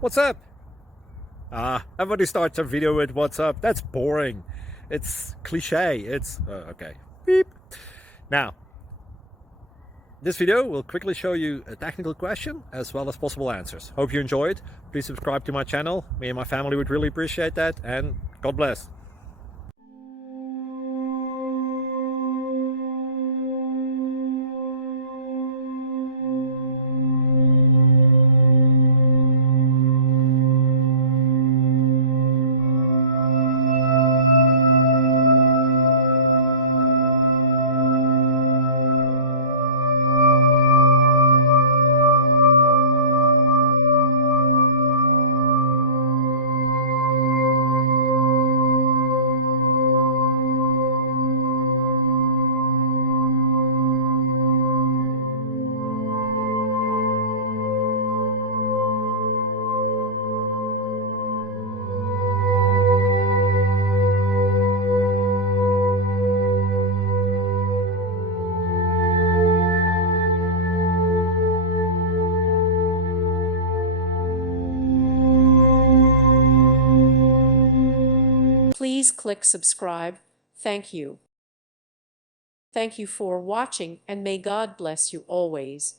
What's up? Everybody starts a video with what's up. That's boring. It's cliche. It's okay. Beep. Now, this video will quickly show you a technical question as well as possible answers. Hope you enjoyed. Please subscribe to my channel. Me and my family would really appreciate that, and God bless. Please click subscribe. Thank you. Thank you for watching, and may God bless you always.